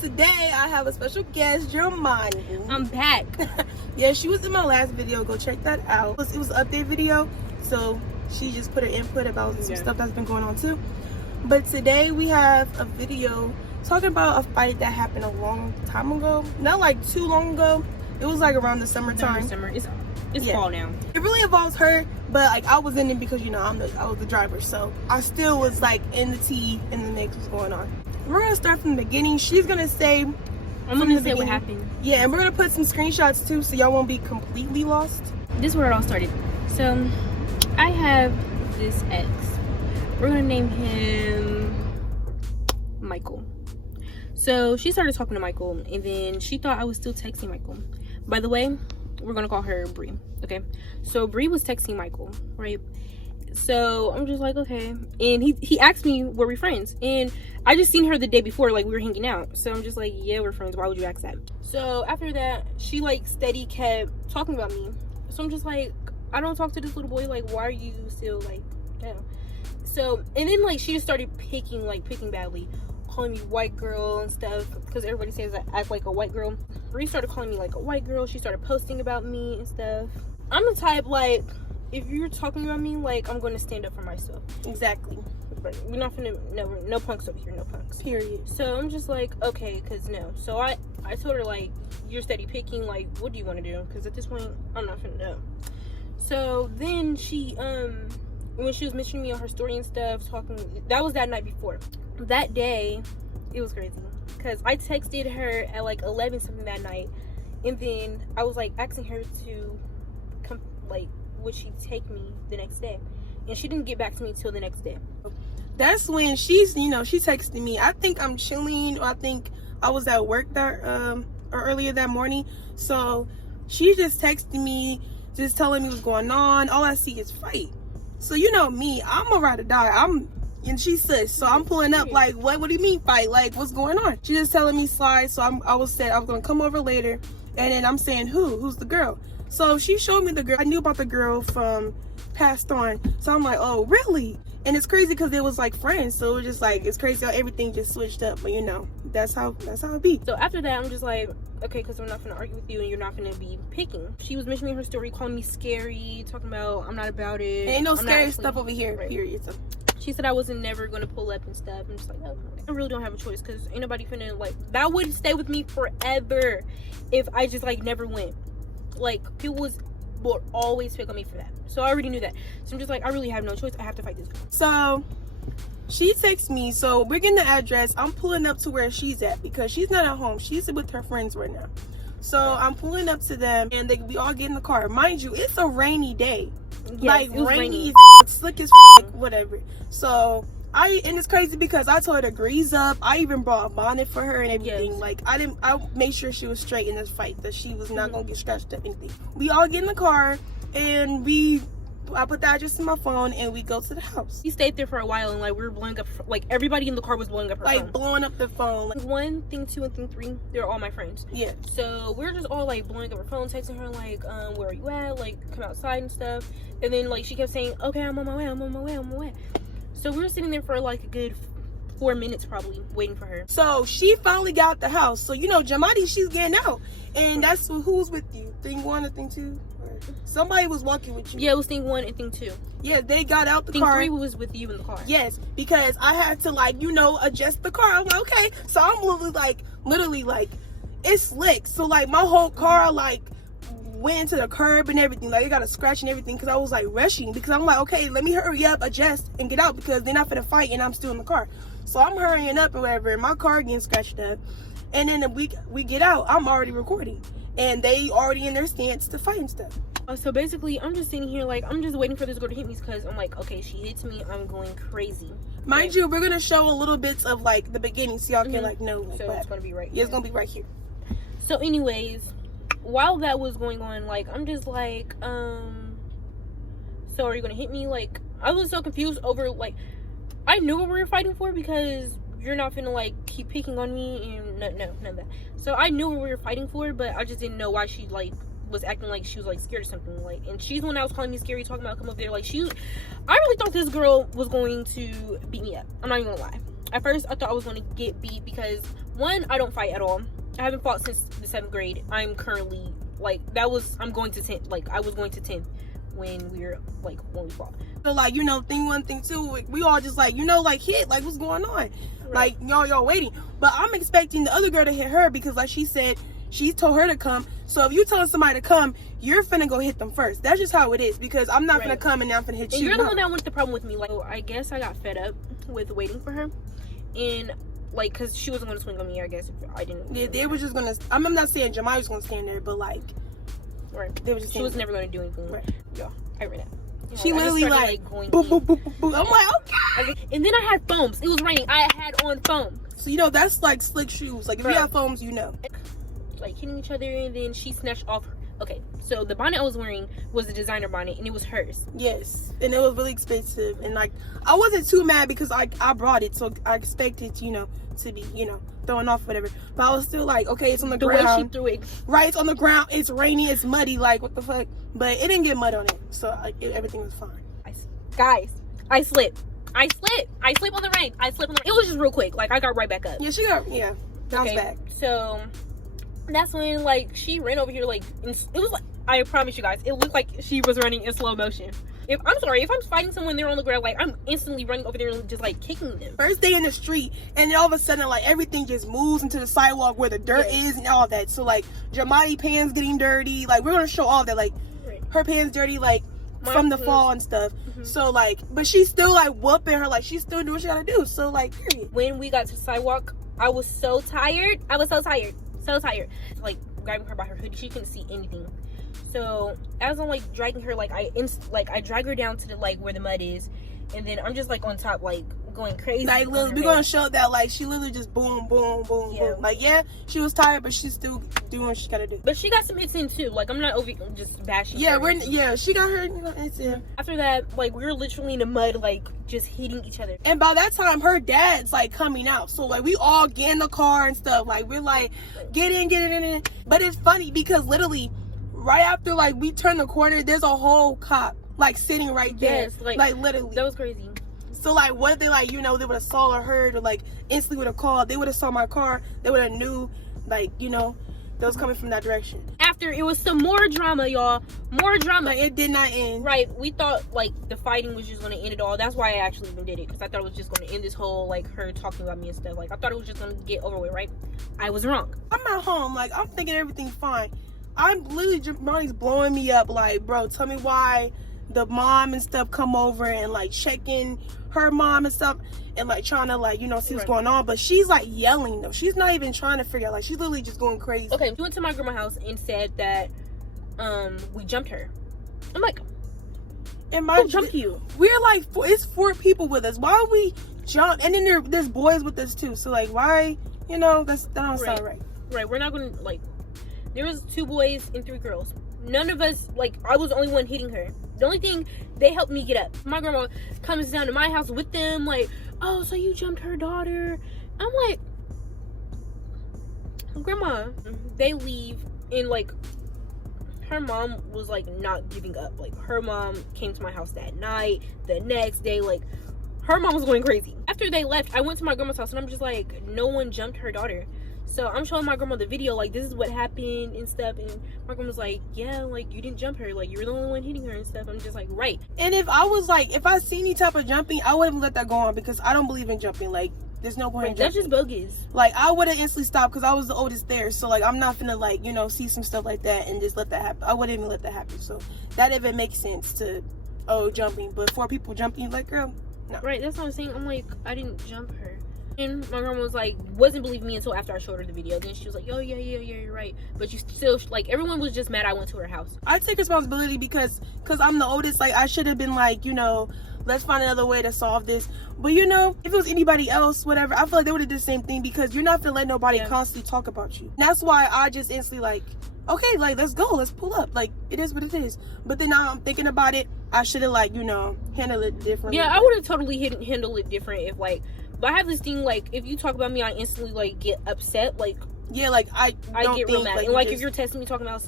today I have a special guest, Germani. I'm back. Yeah, she was in my last video. Go check that out. It was an update video, so she just put her input about some stuff that's been going on too. But today we have a video talking about a fight that happened a long time ago. Not like too long ago. It was like around the summertime. It's fall now. It really involves her, but like I was in it because I was the driver, so I still was like in the tea in the mix. What's going on? We're gonna start from the beginning. She's gonna say. I'm gonna say what happened. Yeah, and we're gonna put some screenshots too, so y'all won't be completely lost. This is where it all started. So I have this ex. We're gonna name him Michael. So she started talking to Michael, and then she thought I was still texting Michael. By the way, we're gonna call her Bree. Okay, so Bree was texting Michael, right? So I'm just like, okay, and he asked me, were we friends? And I just seen her the day before, like we were hanging out. So I'm just like, yeah, we're friends. Why would you ask that? So after that, she like steady kept talking about me. So I'm just like, I don't talk to this little boy. Like, why are you still like, yeah? So and then like she just started picking badly, calling me white girl and stuff, because everybody says I act like a white girl. Bree started calling me like a white girl. She started posting about me and stuff. I'm the type, like, if you're talking about me, like, I'm going to stand up for myself. Exactly. But we're not finna, no punks over here, no punks. Period. So I'm just like, okay, because no. So I told her, like, you're steady picking, like, what do you want to do? Because at this point, I'm not finna know. So then she, when she was mentioning me on her story and stuff, that was that night before. That day, it was crazy. Because I texted her at, like, 11 something that night. And then I was, like, asking her to come, like, would she take me the next day? And she didn't get back to me till the next day. That's when she texted me. I think I'm chilling, or I think I was at work or earlier that morning. So she just texted me, just telling me what's going on. All I see is fight. So you know me, I'm a ride or die. And she says, so I'm pulling up like, what do you mean fight? Like, what's going on? She just telling me slide. So I was gonna come over later. And then I'm saying, who's the girl? So she showed me the girl. I knew about the girl from Passed On. So I'm like, oh, really? And it's crazy because it was like friends. So it was just like, it's crazy how everything just switched up. But that's how it be. So after that, I'm just like, okay, because I'm not going to argue with you and you're not going to be picking. She was mentioning her story, calling me scary, talking about I'm not about it. Ain't no scary stuff over here, right. Period. So she said I wasn't never going to pull up and stuff. I'm just like, oh, I really don't have a choice because ain't nobody finna, like, that would stay with me forever if I just, like, never went. Like, people would always pick on me for that. So I already knew that. So I'm just like, I really have no choice. I have to fight this girl. So she texts me. So we're getting the address. I'm pulling up to where she's at because she's not at home. She's with her friends right now. So I'm pulling up to them and we all get in the car. Mind you, it's a rainy day. Yes, like, it was rainy. Slick as whatever. So and it's crazy because I told her to grease up. I even brought a bonnet for her and everything. Yes. Like I made sure she was straight in this fight, that she was not gonna get scratched up anything. We all get in the car and I put the address in my phone and we go to the house. We stayed there for a while and like we were blowing up, like everybody in the car was blowing up her phone. Like blowing up the phone. Like, 1, thing 2, and thing 3, they're all my friends. Yeah. So we're just all like blowing up her phone, texting her like, where are you at? Like, come outside and stuff. And then like she kept saying, okay, I'm on my way. So we were sitting there for like a good 4 minutes probably waiting for her. So she finally got out the house. So Jamadi, she's getting out. And that's who's with you? Thing 1 or thing 2? Somebody was walking with you. Yeah, it was thing 1 and thing 2. Yeah, they got out the thing car. Thing 3 was with you in the car. Yes, because I had to adjust the car. I'm like, okay. So I'm literally like it's slick. So like my whole car like went into the curb and everything. Like it got a scratch and everything because I was like rushing, because I'm like, okay, let me hurry up, adjust, and get out because they're not gonna fight and I'm still in the car. So I'm hurrying up or whatever, and my car getting scratched up. And then we get out, I'm already recording. And they already in their stance to fight and stuff. So basically, I'm just sitting here like, I'm just waiting for this girl to hit me because I'm like, okay, she hits me, I'm going crazy. Mind you, we're gonna show a little bits of like the beginning so y'all can like know. So it's gonna be right here. Yeah, it's gonna be right here. So anyways, while that was going on, like, I'm just like, so are you gonna hit me? Like, I was so confused over, like, I knew what we were fighting for because you're not finna like keep picking on me and none of that. So I knew what we were fighting for, but I just didn't know why she like was acting like she was like scared or something. Like, and she's the one that was calling me scary, talking about come up there. Like, I really thought this girl was going to beat me up. I'm not even gonna lie. At first, I thought I was going to get beat because, one, I don't fight at all. I haven't fought since the 7th grade. I'm currently, like, I'm going to 10th. Like, I was going to 10th when we fought. So, like, you know, thing one, thing two, we all just, like, you know, like, hit, like, what's going on? Right. Like, y'all waiting. But I'm expecting the other girl to hit her because, like she said, she told her to come. So if you telling somebody to come, you're finna go hit them first. That's just how it is, because I'm not finna come and now I'm finna hit you. And you're the one that went the problem with me. Like, I guess I got fed up with waiting for her. And, like, because she wasn't going to swing on me, I guess, if I didn't. Yeah, they were just going to, I'm not saying Jemai was going to stand there, but, like, right. They were just she was never going to do anything. Right. Yeah, I read it. She literally like boom, boom, boom, boom, boom. I'm like, okay. And then I had foams. It was raining. I had on foam. So, you know, that's like slick shoes. Like, if you have foams, you know. Like, hitting each other, and then she snatched off. Okay, so the bonnet I was wearing was a designer bonnet, and it was hers. Yes, and it was really expensive. And, like, I wasn't too mad because I brought it, so I expected, you know, to be, you know, thrown off, whatever. But I was still like, okay, it's on the ground. The way she threw it. Right, it's on the ground. It's rainy. It's muddy. Like, what the fuck? But it didn't get mud on it, so everything was fine. Guys, I slipped on the rain. It was just real quick. Like, I got right back up. Yeah, bounced back. So that's when, like, she ran over here, like, it was like, I promise you guys, it looked like she was running in slow motion. If I'm fighting someone, they're on the ground, like, I'm instantly running over there and just, like, kicking them. First day in the street, and then all of a sudden, like, everything just moves into the sidewalk where the dirt is and all that. So, like, Jamai's pants getting dirty. Like, we're gonna show all that. Like, her pants dirty, like, from the fall and stuff. So, like, but she's still, like, whooping her. Like, she's still doing what she gotta do. So, like, period. When we got to the sidewalk, I was so tired. Like, grabbing her by her hoodie, she couldn't see anything. So as I'm, like, dragging her, like, I drag her down to the, like, where the mud is, and then I'm just, like, on top, like, going crazy. Like, we're gonna show that, like, she literally just boom, boom, boom, boom. Like, yeah, she was tired, but she's still doing what she gotta do. But she got some hits in too. Like, I'm not over just bashing. Yeah, she got her hits in. After that, like, we were literally in the mud, like, just hitting each other. And by that time, her dad's, like, coming out. So, like, we all get in the car and stuff. Like, we're like, get in. But it's funny because literally, right after, like, we turn the corner, there's a whole cop, like, sitting right there. Yes, like literally. That was crazy. So, like, what if they, like, you know, they would have saw or heard, or, like, instantly would have called. They would have saw my car. They would have knew, like, you know, that was coming from that direction. After, it was some more drama, y'all. More drama. Like, it did not end. Right. We thought, like, the fighting was just going to end it all. That's why I actually even did it. Because I thought it was just going to end this whole, like, her talking about me and stuff. Like, I thought it was just going to get over with, right? I was wrong. I'm at home. Like, I'm thinking everything's fine. I'm literally, Marty's blowing me up. Like, bro, tell me why the mom and stuff come over and, like, checking her mom and stuff and, like, trying to, like, you know, see what's going on. But she's, like, yelling, though. She's not even trying to figure out. Like, she's literally just going crazy. Okay, we went to my grandma's house and said that we jumped her. I'm like, who jumped you? We're, like, it's 4 people with us. Why would we jump? And then there's boys with us, too. So, like, why, you know, that don't sound right. Right, we're not going to, like, there was 2 boys and 3 girls. None of us, like, I was the only one hitting her. The only thing, they helped me get up. My grandma comes down to my house with them, like, oh, so you jumped her daughter. I'm like, Grandma. They leave, and, like, her mom was, like, not giving up. Like, her mom came to my house that night. The next day, like, her mom was going crazy. After they left, I went to my grandma's house, and I'm just like, no one jumped her daughter. So I'm showing my grandma the video, like, this is what happened and stuff. And my grandma's like, yeah, like, you didn't jump her. Like, you were the only one hitting her and stuff. I'm just like, right. And if I was, like, if I see any type of jumping, I wouldn't let that go on because I don't believe in jumping. Like, there's no point in jumping. That's just bogus. Like, I would have instantly stopped because I was the oldest there. So, like, I'm not finna, like, you know, see some stuff like that and just let that happen. I wouldn't even let that happen. So, that even makes sense to, jumping. But 4 people jumping, like, girl, no. Right, that's what I'm saying. I'm like, I didn't jump her. And my grandma was like, wasn't believing me until after I showed her the video. Then she was like, oh, yeah, you're right. But you still, like, everyone was just mad I went to her house. I take responsibility because I'm the oldest. Like, I should have been like, you know, let's find another way to solve this. But, you know, if it was anybody else, whatever, I feel like they would have did the same thing because you're not going to let nobody constantly talk about you. And that's why I just instantly, like, okay, like, let's go. Let's pull up. Like, it is what it is. But then now I'm thinking about it. I should have, like, you know, handled it differently. Yeah, I would have totally handled it different if, like, but I have this thing, like, if you talk about me, I instantly, like, get upset. Like, yeah, like, I get real mad. And, like, if you're texting me, talking about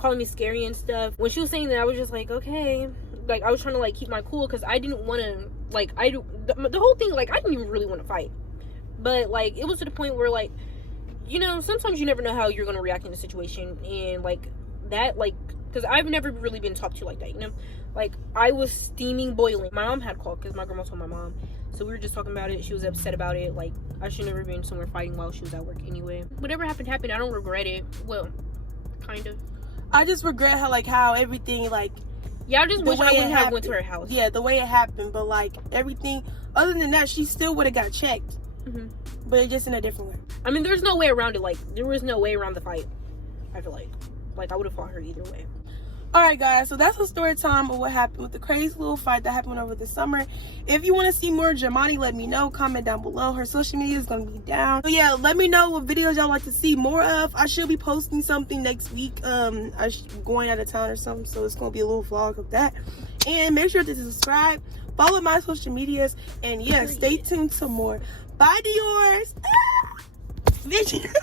calling me scary and stuff. When she was saying that, I was just like, okay. Like, I was trying to, like, keep my cool because I didn't want to, like, the whole thing, like, I didn't even really want to fight. But like, it was to the point where, like, you know, sometimes you never know how you're gonna react in a situation, and like that, like, because I've never really been talked to like that, you know. Like, I was steaming, boiling. My mom had called because my grandma told my mom, so we were just talking about it. She was upset about it. Like, I should never been somewhere fighting while she was at work anyway. Whatever happened. I don't regret it. Well, kind of. I just regret how everything, like, yeah, I just wish I wouldn't have went to her house. Yeah, the way it happened, but like everything other than that, she still would have got checked, but just in a different way. I mean, there's no way around it. Like, there was no way around the fight. I feel like I would have fought her either way. Alright guys, so that's the story time of what happened with the crazy little fight that happened over the summer. If you want to see more Jamani, let me know. Comment down below. Her social media is going to be down. So yeah, let me know what videos y'all like to see more of. I should be posting something next week. I'm going out of town or something, so it's going to be a little vlog of that. And make sure to subscribe, follow my social medias, and yeah, stay tuned to more. Bye, Diors. Bitch.